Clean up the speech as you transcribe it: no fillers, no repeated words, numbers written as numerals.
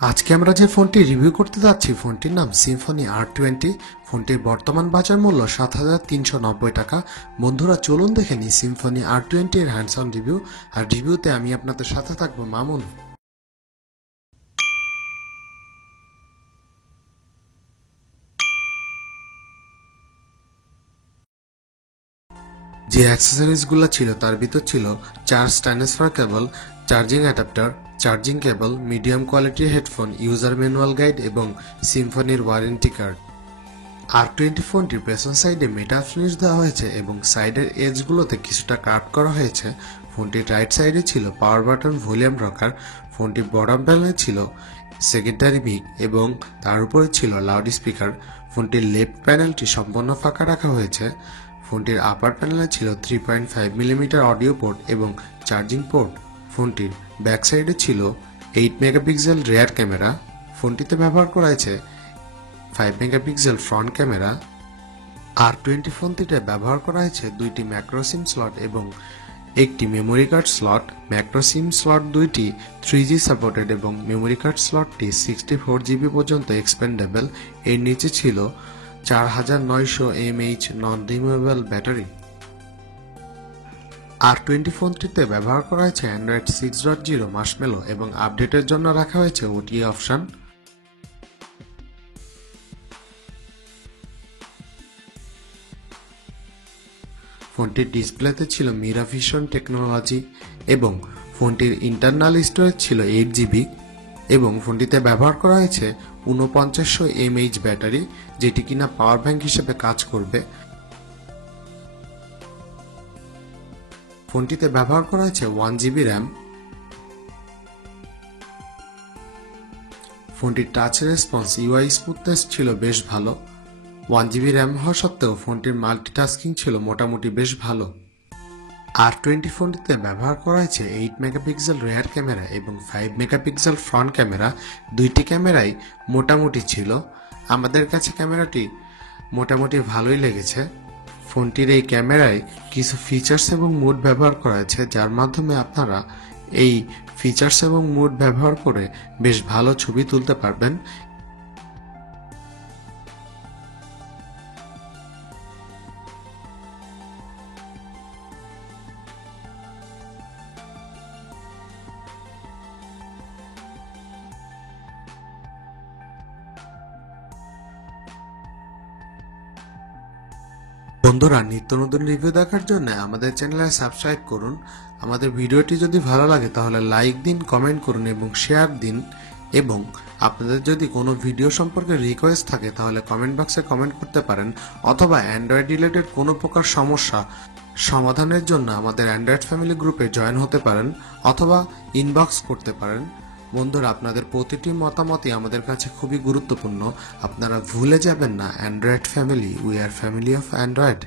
আজকে আমরা যে ফোনটি রিভিউ করতে যাচ্ছি ফোনটির নাম সিম্ফনি R20। ফোনটির বর্তমান বাজার মূল্য ৭,৩৯০ টাকা। বন্ধুরা চলুন দেখে নিই সিম্ফনি R20 এর হ্যান্ডস অন রিভিউ। আর রিভিউতে আমি আপনাদের সাথে থাকবো মামুন। যে অ্যাক্সেসরিজগুলো ছিল তার ভিতর ছিল charge transfer cable, charging adapter, charging cable, medium কোয়ালিটির হেডফোন, ইউজার ম্যানুয়াল গাইড এবং সিম্ফনির ওয়ারেন্টি কার্ড। R20 ফোনটির পেছন সাইডে মেটাল ফিনিশ দেওয়া হয়েছে এবং সাইডের এজগুলোতে কিছুটা কাট করা হয়েছে। ফোনটির রাইট সাইডে ছিল পাওয়ার বাটন, ভলিউম রকার। ফোনটির বটম প্যানেলে ছিল সেকেন্ডারি মিক এবং তার উপরে ছিল লাউড স্পিকার। ফোনটির লেফট প্যানেলটি সম্পূর্ণ ফাঁকা রাখা হয়েছে। ফোনটির আপার প্যানেলে ছিল 3.5 মিলিমিটার অডিও পোর্ট এবং চার্জিং পোর্ট। ফোনটির ব্যাক সাইডে ছিল 8 মেগাপিক্সেল রিয়ার ক্যামেরা। ফোনটিতে ব্যবহার করা হয়েছে 5 মেগাপিক্সেল ফ্রন্ট ক্যামেরা। R20 ফোনটিতে ব্যবহার করা হয়েছে দুইটি ম্যাক্রো সিম স্লট এবং একটি memory card slot. Macro SIM slot দুইটি 3G সাপোর্টেড এবং মেমোরি কার্ড স্লটটি 64GB পর্যন্ত এক্সপেন্ডেবল। এর নিচে ছিল 4900 mAh non removable battery. R20 ফোনটিতে ব্যবহার করা হয়েছে অ্যান্ড্রয়েড 6.0 মার্শমেলো এবং আপডেটের জন্য রাখা হয়েছে OTA অপশন। ফোনটির ডিসপ্লেতে ছিল মিরাভিশন টেকনোলজি এবং ফোনটির ইন্টারনাল স্টোরেজ ছিল 8GB এবং ফোনটিতে ব্যবহার করা হয়েছে 4900 mAh ব্যাটারি, যেটি কিনা পাওয়ার ব্যাংক হিসেবে কাজ করবে। ফোনটিতে ব্যবহার করা হয়েছে 1GB র্যাম। ফোনটির টাচ রেসপন্স UI স্মুথনেস ছিল বেশ ভালো। 1GB র্যাম হওয়া সত্ত্বেও ফোনটির মাল্টিটাস্কিং ছিল মোটামুটি বেশ ভালো। R20 ফোনটিতে ব্যবহার করা হয়েছে 8 মেগাপিক্সেল রিয়ার ক্যামেরা এবং 5 মেগাপিক্সেল ফ্রন্ট ক্যামেরা। দুইটি ক্যামেরাই মোটামুটি ছিল। আমাদের কাছে ক্যামেরাটি মোটামুটি ভালোই লেগেছে। ফোনটির এই ক্যামেরায় কিছু ফিচার্স এবং মুড ব্যবহার করা হয়েছে, যার মাধ্যমে আপনারা এই ফিচার্স এবং মুড ব্যবহার করে বেশ ভালো ছবি তুলতে পারবেন। বন্ধুরা নিত্য নতুন রিভিউ দেখার জন্য আমাদের চ্যানেলে সাবস্ক্রাইব করুন। আমাদের ভিডিওটি যদি ভালো লাগে তাহলে লাইক দিন, কমেন্ট করুন এবং শেয়ার দিন। এবং আপনাদের যদি কোনো ভিডিও সম্পর্কে রিকোয়েস্ট থাকে তাহলে কমেন্ট বক্সে কমেন্ট করতে পারেন, অথবা অ্যান্ড্রয়েড রিলেটেড কোনো প্রকার সমস্যা সমাধানের জন্য আমাদের অ্যান্ড্রয়েড ফ্যামিলি গ্রুপে জয়েন হতে পারেন অথবা ইনবক্স করতে পারেন। বন্ধুরা আপনাদের প্রতিটি মতামতই আমাদের কাছে খুবই গুরুত্বপূর্ণ। আপনারা ভুলে যাবেন না, Android family, we are family of Android.